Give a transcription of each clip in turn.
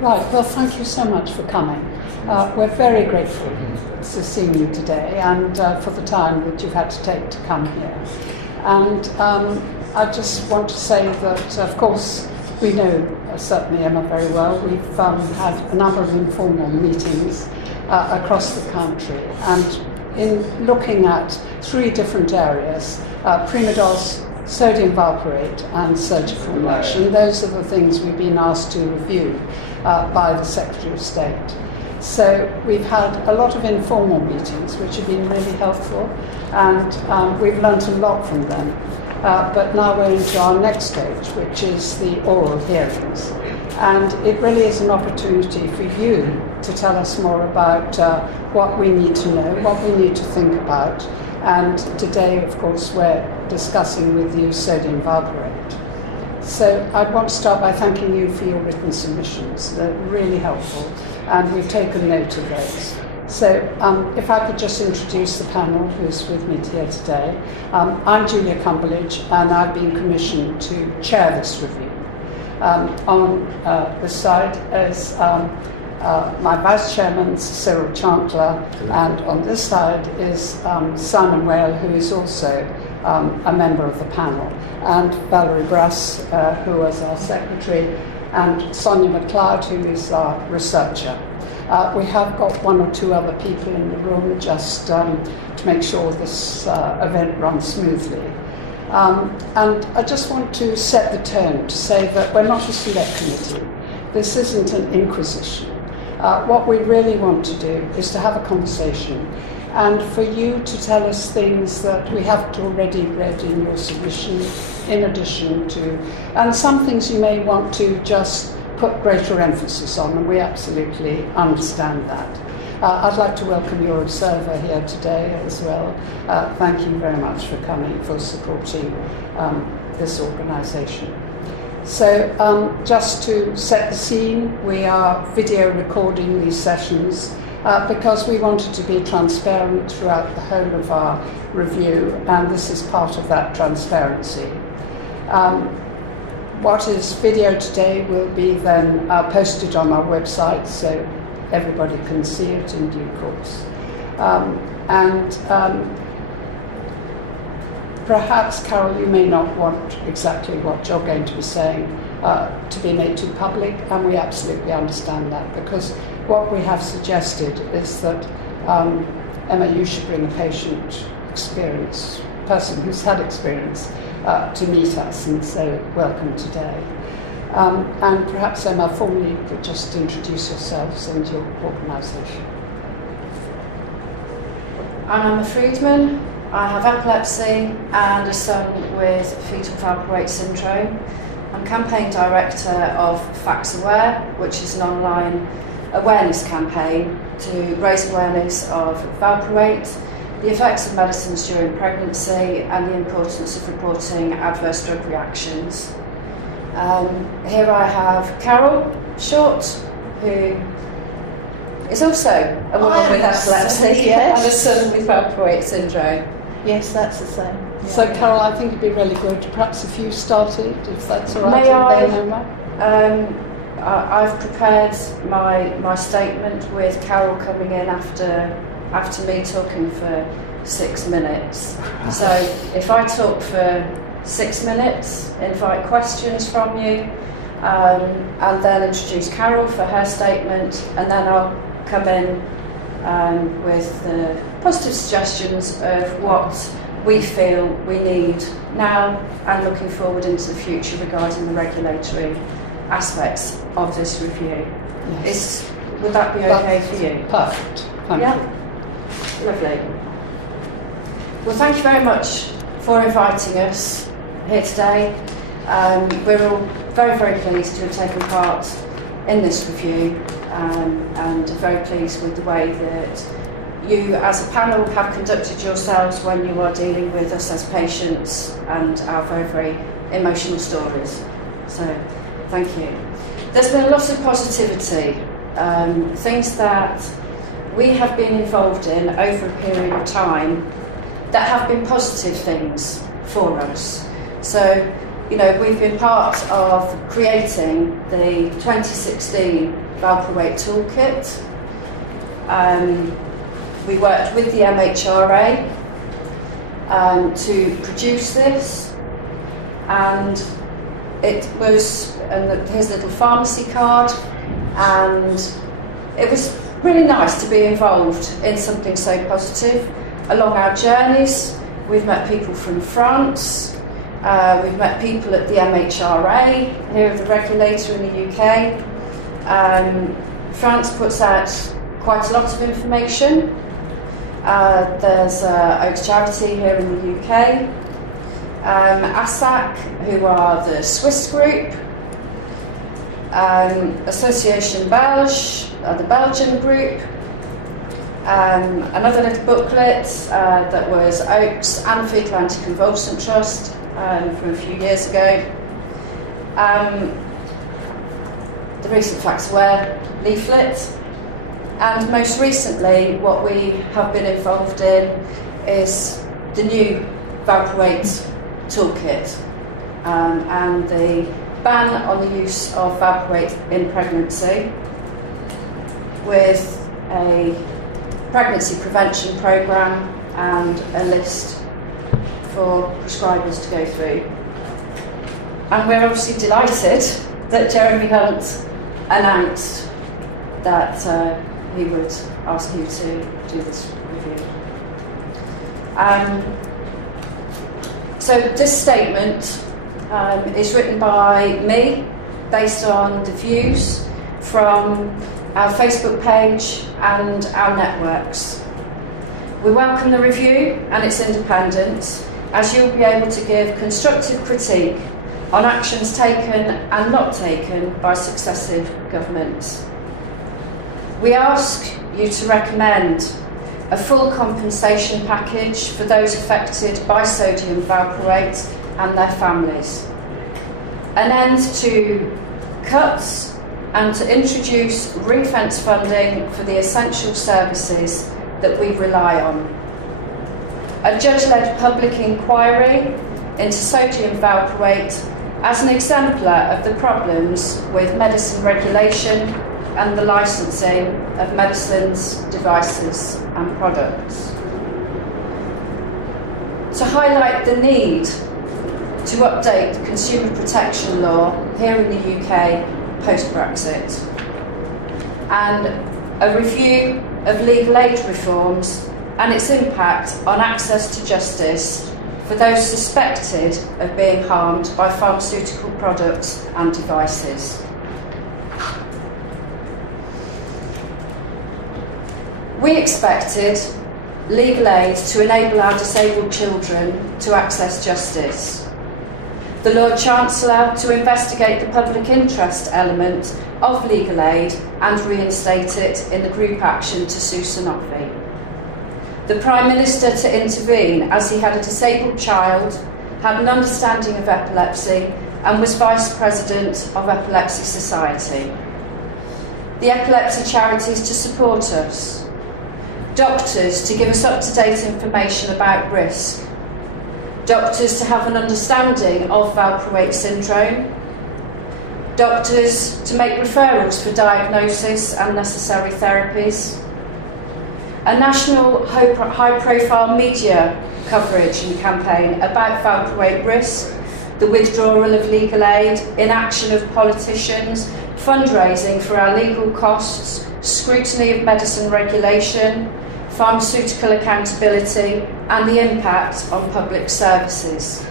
Right, well, thank you so much for coming. We're very grateful to seeing you today and for the time that you've had to take to come here. And I just want to say that, of course, we know certainly Emma very well. We've had a number of informal meetings across the country, and in looking at 3 different areas, prima dose, sodium valproate and surgical mesh, and those are the things we've been asked to review by the Secretary of State. So we've had a lot of informal meetings which have been really helpful, and we've learnt a lot from them. But now we're into our next stage, which is the oral hearings. And it really is an opportunity for you to tell us more about what we need to know, what we need to think about. And today, of course, we're discussing with you sodium valproate. So I'd want to start by thanking you for your written submissions. They're really helpful, and we've taken note of those. So if I could just introduce the panel who's with me here today. I'm Julia Cumberledge, and I've been commissioned to chair this review. On this side is my Vice Chairman, Cyril Chancellor, and on this side is Simon Whale, who is also a member of the panel, and Valerie Brass, who is our Secretary, and Sonia MacLeod, who is our researcher. We have got 1 or 2 other people in the room just to make sure this event runs smoothly. And I just want to set the tone to say that we're not a select committee. This isn't an inquisition. What we really want to do is to have a conversation and for you to tell us things that we haven't already read in your submission, in addition to, and some things you may want to just put greater emphasis on, and we absolutely understand that. I'd like to welcome your observer here today as well. Thank you very much for coming, for supporting this organisation. So just to set the scene, we are video recording these sessions because we wanted to be transparent throughout the whole of our review, and this is part of that transparency. What is video today will be then posted on our website so everybody can see it in due course. Perhaps, Carol, you may not want exactly what you're going to be saying to be made too public, and we absolutely understand that, because what we have suggested is that, Emma, you should bring a patient experience, person who's had experience, to meet us, and so welcome today. And perhaps, Emma, formally you could just introduce yourselves and your organisation. I'm Emma Friedmann. I have epilepsy and a son with fetal valproate syndrome. I'm campaign director of FACSaware, which is an online awareness campaign to raise awareness of valproate, the effects of medicines during pregnancy, and the importance of reporting adverse drug reactions. Here I have Carol Short, who is also a woman with epilepsy, yes, and a son with valproate syndrome. Yes, that's the same. Yeah. So, Carol, I think it'd be really good, perhaps if you started, if that's all right. May I? I've prepared my statement with Carol coming in after me talking for 6 minutes. So if I talk for 6 minutes, invite questions from you, and then introduce Carol for her statement, and then I'll come in with the positive suggestions of what we feel we need now and looking forward into the future regarding the regulatory aspects of this review. Yes. Would that be okay for you? Perfect. Thank you. Lovely. Well, thank you very much for inviting us here today. We're all very, very pleased to have taken part in this review, and very pleased with the way that you as a panel have conducted yourselves when you are dealing with us as patients and our very, very emotional stories. So thank you. There's been a lot of positivity, things that we have been involved in over a period of time that have been positive things for us. So, you know, we've been part of creating the 2016 valproate toolkit. We worked with the MHRA to produce this, and it was, and here's a little pharmacy card, and it was really nice to be involved in something so positive. Along our journeys, we've met people from France, we've met people at the MHRA, here the regulator in the UK. France puts out quite a lot of information. There's Oaks Charity here in the UK, ASAC, who are the Swiss group, Association Belge, the Belgian group, another little booklet that was Oaks and Fetal Anticonvulsant Trust from a few years ago. The recent FACSaware leaflet, and most recently what we have been involved in is the new valproate toolkit and the ban on the use of valproate in pregnancy, with a pregnancy prevention programme and a list for prescribers to go through. And we're obviously delighted that Jeremy Hunt announced that he would ask you to do this review. So this statement is written by me, based on the views from our Facebook page and our networks. We welcome the review and its independence, as you'll be able to give constructive critique on actions taken and not taken by successive governments. We ask you to recommend a full compensation package for those affected by sodium valproate and their families, an end to cuts, and to introduce ring-fence funding for the essential services that we rely on. A judge-led public inquiry into sodium valproate as an exemplar of the problems with medicine regulation and the licensing of medicines, devices and products. To highlight the need to update the consumer protection law here in the UK post-Brexit, and a review of legal aid reforms and its impact on access to justice for those suspected of being harmed by pharmaceutical products and devices. We expected legal aid to enable our disabled children to access justice. The Lord Chancellor to investigate the public interest element of legal aid and reinstate it in the group action to sue Sanofi. The Prime Minister to intervene as he had a disabled child, had an understanding of epilepsy and was Vice President of Epilepsy Society. The epilepsy charities to support us. Doctors to give us up-to-date information about risk. Doctors to have an understanding of valproate syndrome. Doctors to make referrals for diagnosis and necessary therapies. A national high-profile media coverage and campaign about valproate risk, the withdrawal of legal aid, inaction of politicians, fundraising for our legal costs, scrutiny of medicine regulation, pharmaceutical accountability and the impact on public services.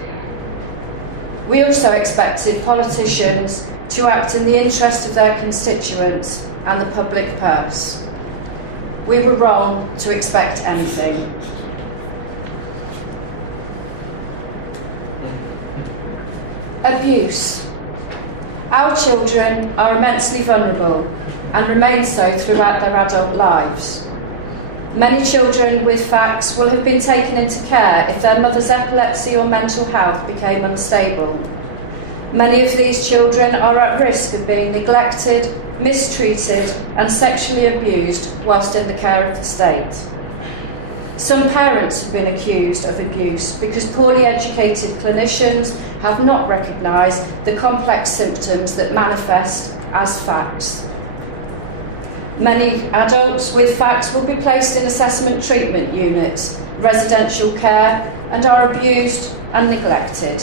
We also expected politicians to act in the interest of their constituents and the public purse. We were wrong to expect anything. Abuse. Our children are immensely vulnerable and remain so throughout their adult lives. Many children with FACS will have been taken into care if their mother's epilepsy or mental health became unstable. Many of these children are at risk of being neglected, mistreated and sexually abused whilst in the care of the state. Some parents have been accused of abuse because poorly educated clinicians have not recognised the complex symptoms that manifest as FACS. Many adults with FACS will be placed in assessment treatment units, residential care, and are abused and neglected.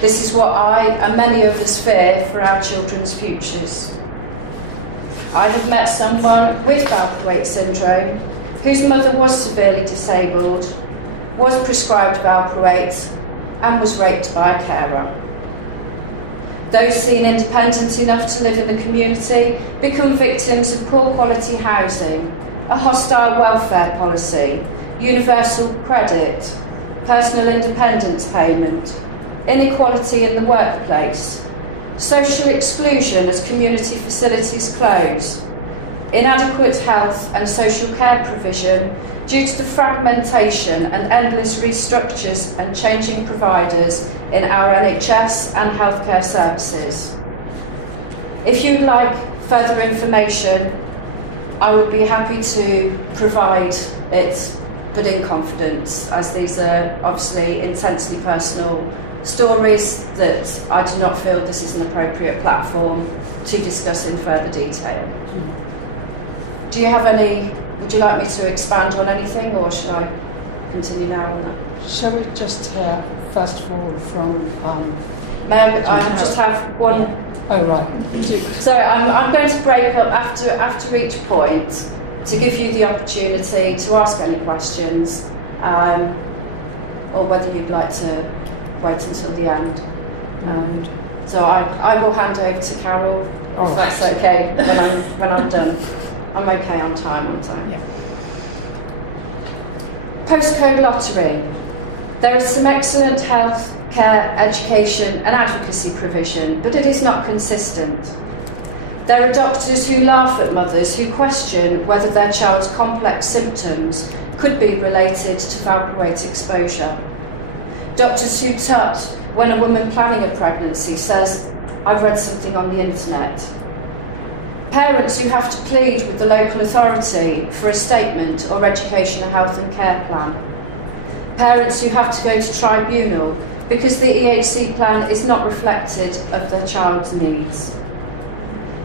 This is what I and many others fear for our children's futures. I have met someone with valproate syndrome whose mother was severely disabled, was prescribed valproate, and was raped by a carer. Those seen independent enough to live in the community become victims of poor quality housing, a hostile welfare policy, universal credit, personal independence payment, inequality in the workplace, social exclusion as community facilities close, inadequate health and social care provision due to the fragmentation and endless restructures and changing providers in our NHS and healthcare services. If you'd like further information, I would be happy to provide it, but in confidence, as these are obviously intensely personal stories that I do not feel this is an appropriate platform to discuss in further detail. Do you have any, would you like me to expand on anything, or should I continue now on that? Shall we just hear, first of all, from... May I just have one? Oh, right. So I'm going to break up after each point to give you the opportunity to ask any questions, or whether you'd like to wait until the end. So I will hand over to Carol, if that's okay, when I'm done. I'm okay on time, aren't I? Yeah. Postcode lottery. There is some excellent health, care, education and advocacy provision, but it is not consistent. There are doctors who laugh at mothers who question whether their child's complex symptoms could be related to valproate exposure. Doctors who tut when a woman planning a pregnancy says, "I've read something on the internet." Parents who have to plead with the local authority for a statement or educational health and care plan. Parents who have to go to tribunal because the EHC plan is not reflective of their child's needs.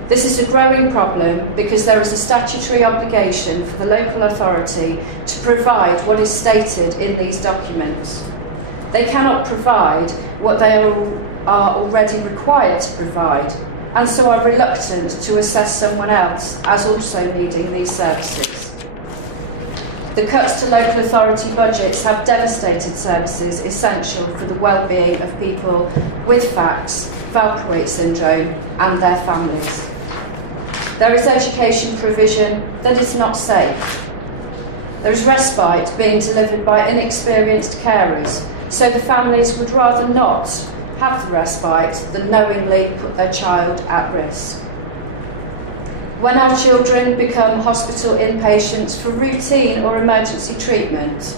This is a growing problem because there is a statutory obligation for the local authority to provide what is stated in these documents. They cannot provide what they are already required to provide, and so are reluctant to assess someone else as also needing these services. The cuts to local authority budgets have devastated services essential for the well-being of people with FACS, valproate syndrome, and their families. There is education provision that is not safe. There is respite being delivered by inexperienced carers, so the families would rather not have the respite than knowingly put their child at risk. When our children become hospital inpatients for routine or emergency treatment,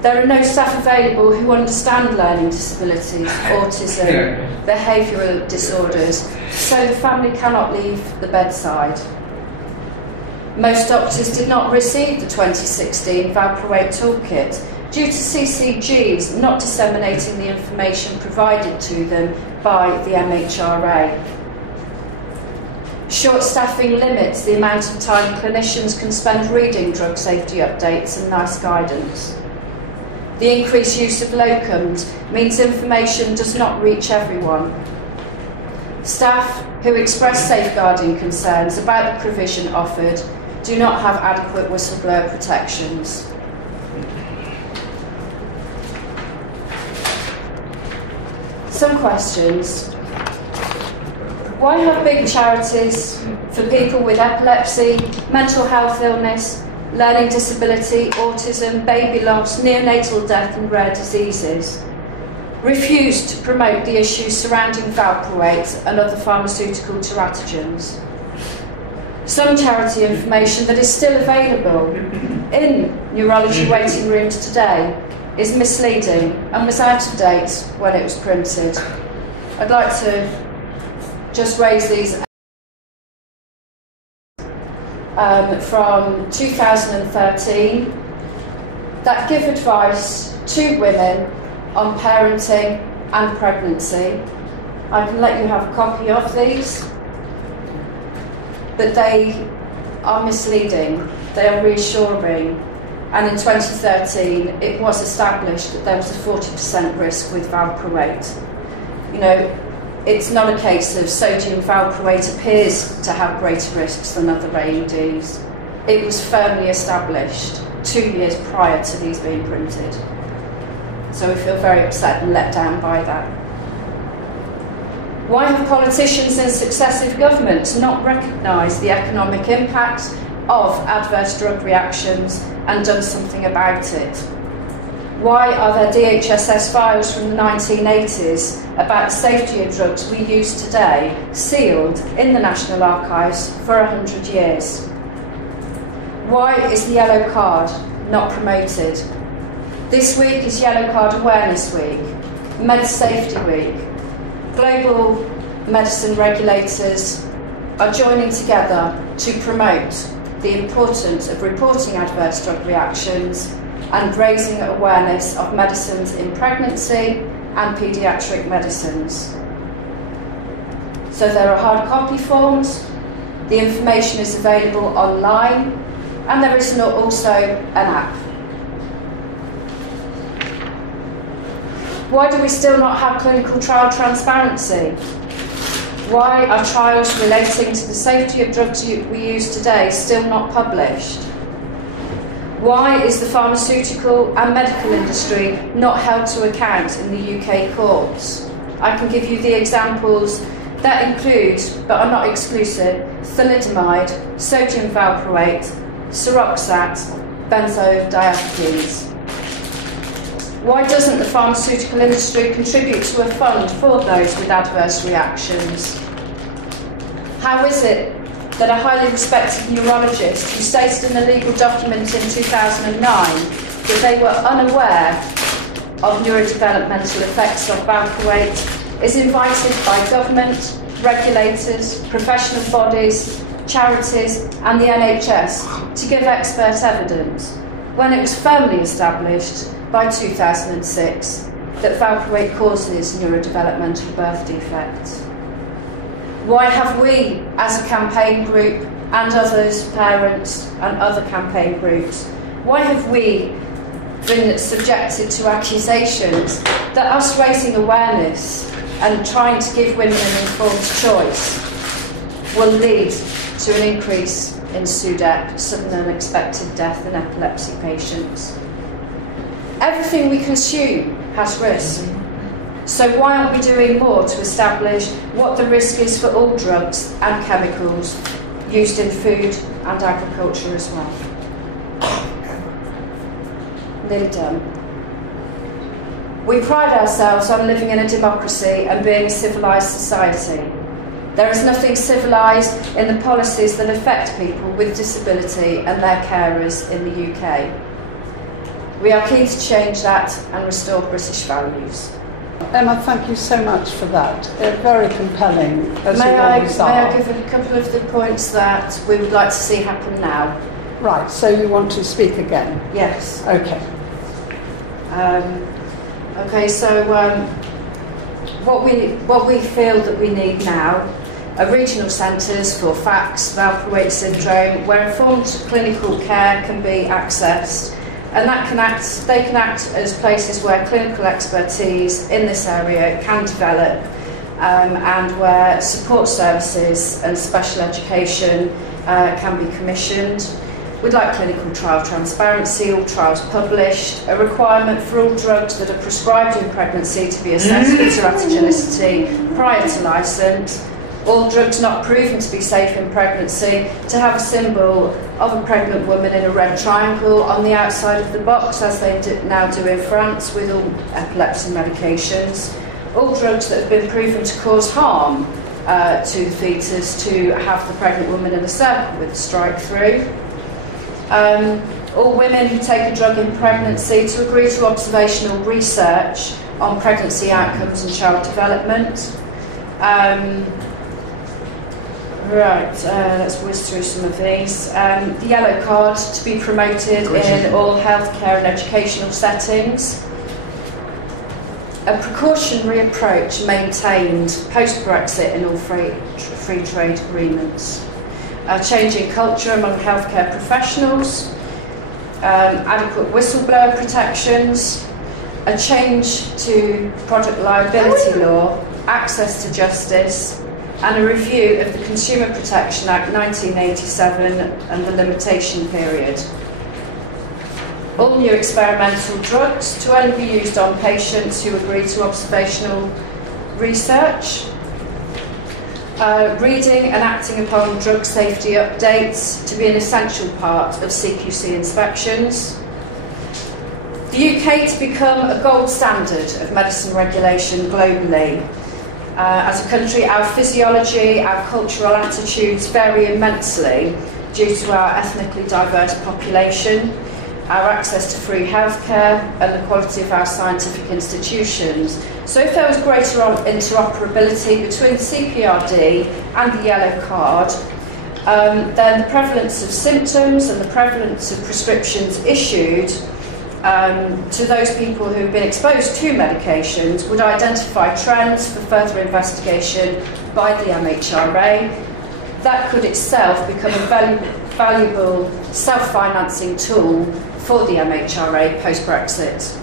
there are no staff available who understand learning disabilities, autism, behavioural disorders, so the family cannot leave the bedside. Most doctors did not receive the 2016 valproate toolkit due to CCGs not disseminating the information provided to them by the MHRA. Short staffing limits the amount of time clinicians can spend reading drug safety updates and NICE guidance. The increased use of locums means information does not reach everyone. Staff who express safeguarding concerns about the provision offered do not have adequate whistleblower protections. Some questions. Why have big charities for people with epilepsy, mental health illness, learning disability, autism, baby loss, neonatal death and rare diseases refused to promote the issues surrounding valproate and other pharmaceutical teratogens? Some charity information that is still available in neurology waiting rooms today is misleading and was out of date when it was printed. I'd like to just raise these from 2013 that give advice to women on parenting and pregnancy. I can let you have a copy of these. but they are misleading, they are reassuring, and in 2013 it was established that there was a 40% risk with valproate. You know, it's not a case of sodium valproate appears to have greater risks than other AEDs. It was firmly established 2 years prior to these being printed. So we feel very upset and let down by that. Why have politicians in successive governments not recognised the economic impact of adverse drug reactions and done something about it? Why are there DHSS files from the 1980s about the safety of drugs we use today sealed in the National Archives for 100 years? Why is the yellow card not promoted? This week is Yellow Card Awareness Week, Med Safety Week. Global medicine regulators are joining together to promote the importance of reporting adverse drug reactions and raising awareness of medicines in pregnancy and paediatric medicines. So there are hard copy forms, the information is available online, and there is also an app. Why do we still not have clinical trial transparency? Why are trials relating to the safety of drugs we use today still not published? Why is the pharmaceutical and medical industry not held to account in the UK courts? I can give you the examples that include, but are not exclusive, thalidomide, sodium valproate, Seroxat, benzodiazepines. Why doesn't the pharmaceutical industry contribute to a fund for those with adverse reactions? How is it that a highly respected neurologist who stated in a legal document in 2009 that they were unaware of neurodevelopmental effects of valproate is invited by government, regulators, professional bodies, charities and the NHS to give expert evidence when it was firmly established by 2006 that valproate causes neurodevelopmental birth defects? Why have we, as a campaign group, and others, parents and other campaign groups, why have we been subjected to accusations that us raising awareness and trying to give women an informed choice will lead to an increase in SUDEP, sudden unexpected death in epilepsy patients? Everything we consume has risk. So why aren't we doing more to establish what the risk is for all drugs and chemicals used in food and agriculture as well? Nearly done. We pride ourselves on living in a democracy and being a civilised society. There is nothing civilised in the policies that affect people with disability and their carers in the UK. We are keen to change that and restore British values. Emma, thank you so much for that. Very compelling, as you always are. May I give a couple of the points that we would like to see happen now? Right, so you want to speak again? Yes. Okay. What we feel that we need now are regional centres for FACS, valproate syndrome, where informed clinical care can be accessed. And they can act as places where clinical expertise in this area can develop, and where support services and special education can be commissioned. We'd like clinical trial transparency, all trials published, a requirement for all drugs that are prescribed in pregnancy to be assessed for teratogenicity prior to licence, all drugs not proven to be safe in pregnancy to have a symbol of a pregnant woman in a red triangle on the outside of the box, as they now do in France with all epilepsy medications. All drugs that have been proven to cause harm to the fetus to have the pregnant woman in a circle with a strike through. All women who take a drug in pregnancy to agree to observational research on pregnancy outcomes and child development. Let's whiz through some of these. The yellow card to be promoted in all healthcare and educational settings. A precautionary approach maintained post-Brexit in all free trade agreements. a change in culture among healthcare professionals, adequate whistleblower protections, a change to product liability law, access to justice, and a review of the Consumer Protection Act 1987 and the limitation period. All new experimental drugs to only be used on patients who agree to observational research. Reading and acting upon drug safety updates to be an essential part of CQC inspections. The UK to become a gold standard of medicine regulation globally. As a country, our physiology, our cultural attitudes vary immensely due to our ethnically diverse population, our access to free healthcare, and the quality of our scientific institutions. So if there was greater interoperability between CPRD and the yellow card, then the prevalence of symptoms and the prevalence of prescriptions issued to those people who've been exposed to medications would identify trends for further investigation by the MHRA. That could itself become a valuable self-financing tool for the MHRA post-Brexit.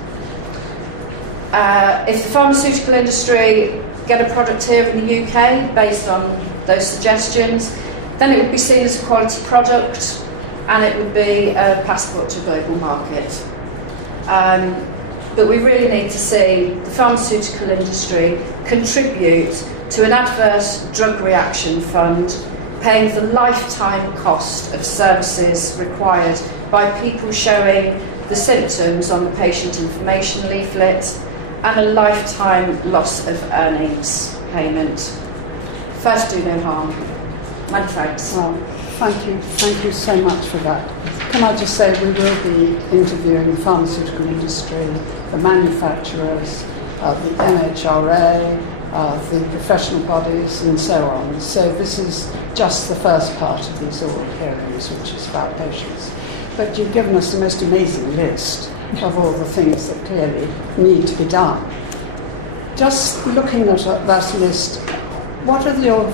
If the pharmaceutical industry get a product here in the UK based on those suggestions, then it would be seen as a quality product and it would be a passport to a global market. But we really need to see the pharmaceutical industry contribute to an adverse drug reaction fund, paying the lifetime cost of services required by people showing the symptoms on the patient information leaflet, and a lifetime loss of earnings payment. First, do no harm. Many thanks. Well, thank you so much for that. Can I just say we will be interviewing the pharmaceutical industry, the manufacturers, the MHRA, the professional bodies and so on. So this is just the first part of these oral hearings, which is about patients. But you've given us the most amazing list of all the things that clearly need to be done. Just looking at that list, what are your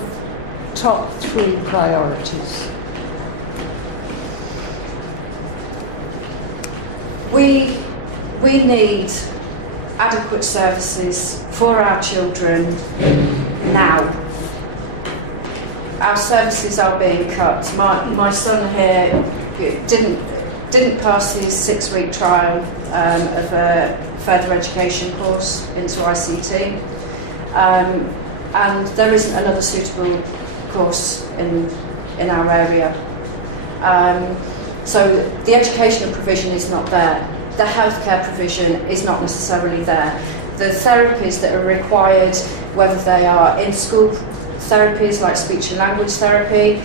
top 3 priorities? We need adequate services for our children now. Our services are being cut. My son here didn't pass his 6-week trial of a further education course into ICT, and there isn't another suitable course in our area. So the educational provision is not there. The healthcare provision is not necessarily there. The therapies that are required, whether they are in-school therapies like speech and language therapy,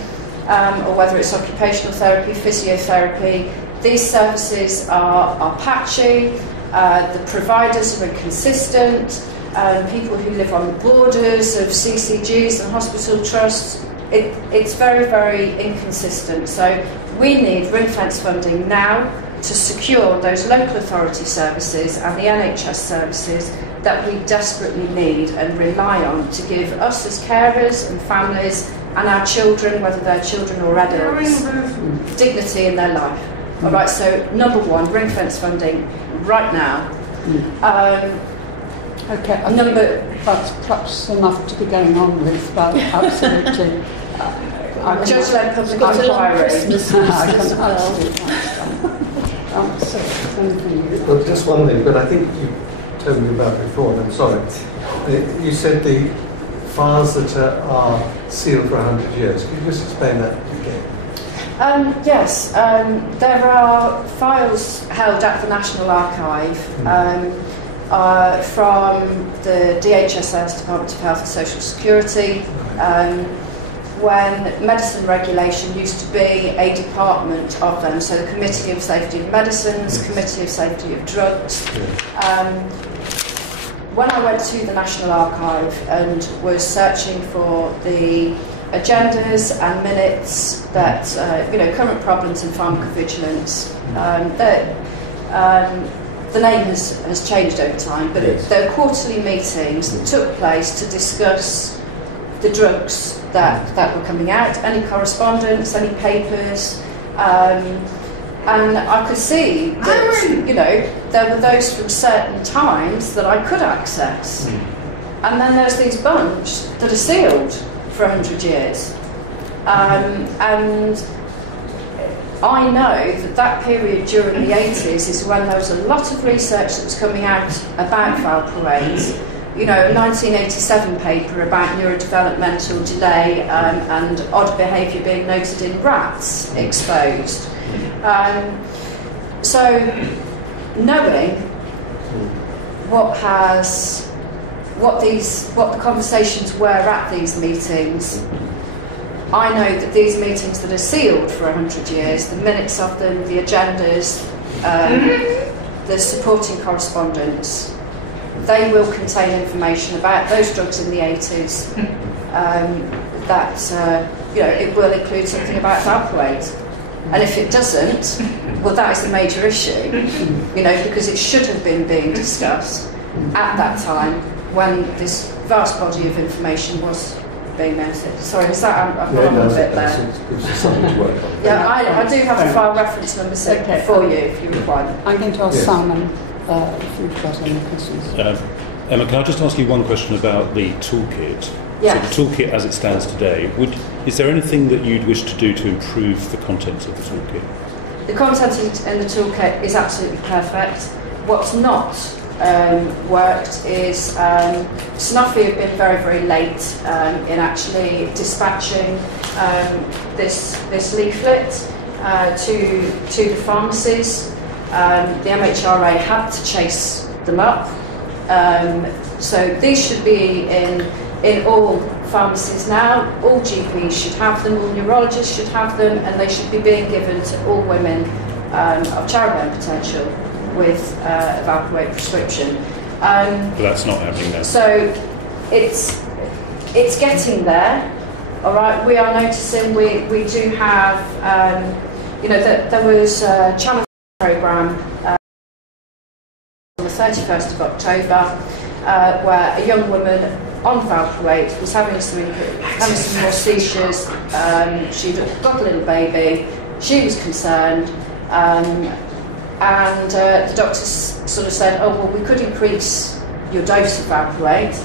or whether it's occupational therapy, physiotherapy, these services are patchy, the providers are inconsistent, people who live on the borders of CCGs and hospital trusts, it's very, very inconsistent. So we need ring-fence funding now to secure those local authority services and the NHS services that we desperately need and rely on to give us as carers and families and our children, whether they're children or adults, dignity in their life. All right, so number 1, ring-fence funding right now. Okay, that's perhaps enough to be going on with, but absolutely. Judge-led public inquiry. Well, just one thing, but I think you told me about before, and I'm sorry. You said the files that are sealed for 100 years. Could you just explain that again? Yes, there are files held at the National Archive from the DHSS, Department of Health and Social Security, when medicine regulation used to be a department of them, so the Committee of Safety of Medicines, Committee of Safety of Drugs. When I went to the National Archive and was searching for the agendas and minutes that, current problems in pharmacovigilance, the name has changed over time, but there are quarterly meetings that took place to discuss the drugs that were coming out, any correspondence, any papers, and I could see that, you know, there were those from certain times that I could access. And then there's these bunch that are sealed for 100 years. And I know that period during the 80s is when there was a lot of research that was coming out about valproate. You know, a 1987 paper about neurodevelopmental delay and odd behaviour being noted in rats exposed. So, knowing what the conversations were at these meetings, I know that these meetings that are sealed for 100 years, the minutes of them, the agendas, the supporting correspondence, they will contain information about those drugs in the 80s. You know, it will include something about valproate. And if it doesn't, well, that is a major issue, you know, because it should have been being discussed at that time when this vast body of information was being noted. Sorry, is that I've gone on a bit there? It's something to work on. Yeah, I do have the file reference number set for you if you require them. I'm going to ask Simon if you've got any questions. Emma, can I just ask you one question about the toolkit? Yes. So the toolkit as it stands today, is there anything that you'd wish to do to improve the contents of the toolkit? The content in the toolkit is absolutely perfect. What's not worked is Sanofi have been very, very late in actually dispatching this leaflet to the pharmacies. The MHRA had to chase them up. So these should be in all pharmacies now. All GPs should have them, all neurologists should have them, and they should be being given to all women of childbearing potential with a valproate prescription. But that's not happening now. So it's getting there. All right, we are noticing we do have, you know, there was a channel programme on the 31st of October where a young woman on valproate was having some more seizures. She'd got a little baby. She was concerned. And the doctors sort of said, oh, well, we could increase your dose of valproate.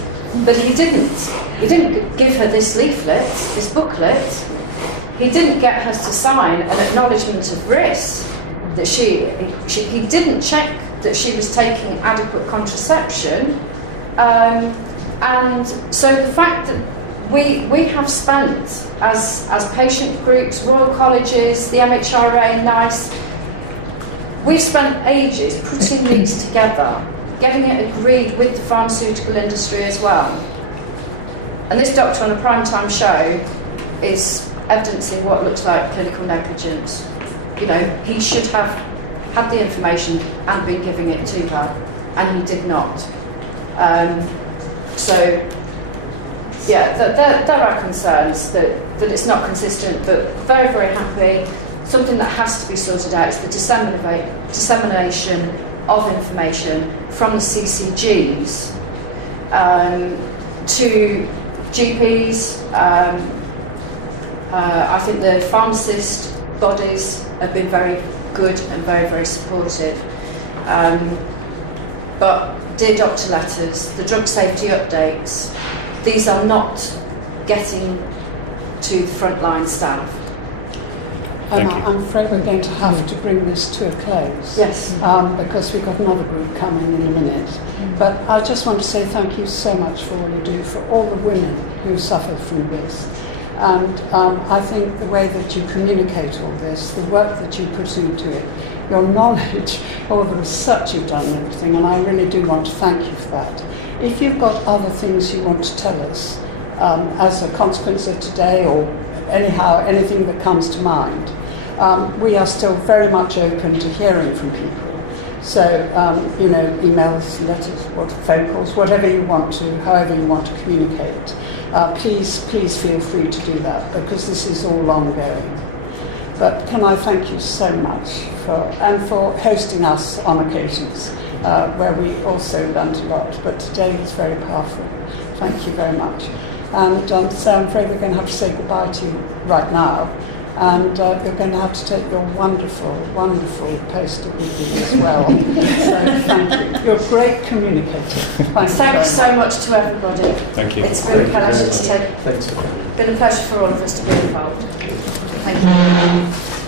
But he didn't. He didn't give her this leaflet, this booklet. He didn't get her to sign an acknowledgement of risk. That he didn't check that she was taking adequate contraception. And so the fact that we have spent, as patient groups, Royal Colleges, the MHRA, NICE, we've spent ages putting these together, getting it agreed with the pharmaceutical industry as well. And this doctor on a primetime show is evidencing what looks like clinical negligence. You know, he should have had the information and been giving it to her, and he did not. So, yeah, there are concerns that it's not consistent, but very, very happy. Something that has to be sorted out is the dissemination of information from the CCGs to GPs. I think the pharmacist bodies have been very good and very, very supportive. But dear doctor letters, the drug safety updates, these are not getting to the frontline staff. I'm afraid we're going to have to bring this to a close. Yes. Because we've got another group coming in a minute. But I just want to say thank you so much for all you do for all the women who suffer from this. And I think the way that you communicate all this, the work that you put into it, your knowledge, all the research you've done and everything, and I really do want to thank you for that. If you've got other things you want to tell us as a consequence of today, or anyhow, anything that comes to mind, we are still very much open to hearing from people. So, you know, emails, letters, phone calls, whatever you want to, however you want to communicate. Please feel free to do that, because this is all ongoing. But can I thank you so much for hosting us on occasions where we also learned a lot. But today was very powerful. Thank you very much. And so I'm afraid we're going to have to say goodbye to you right now. And you're going to have to take your wonderful, wonderful poster with you as well. So thank you. You're a great communicator. Thank you so much to everybody. Thank you. It's been a pleasure to take. Thanks. Been a pleasure for all of us to be involved. Thank you.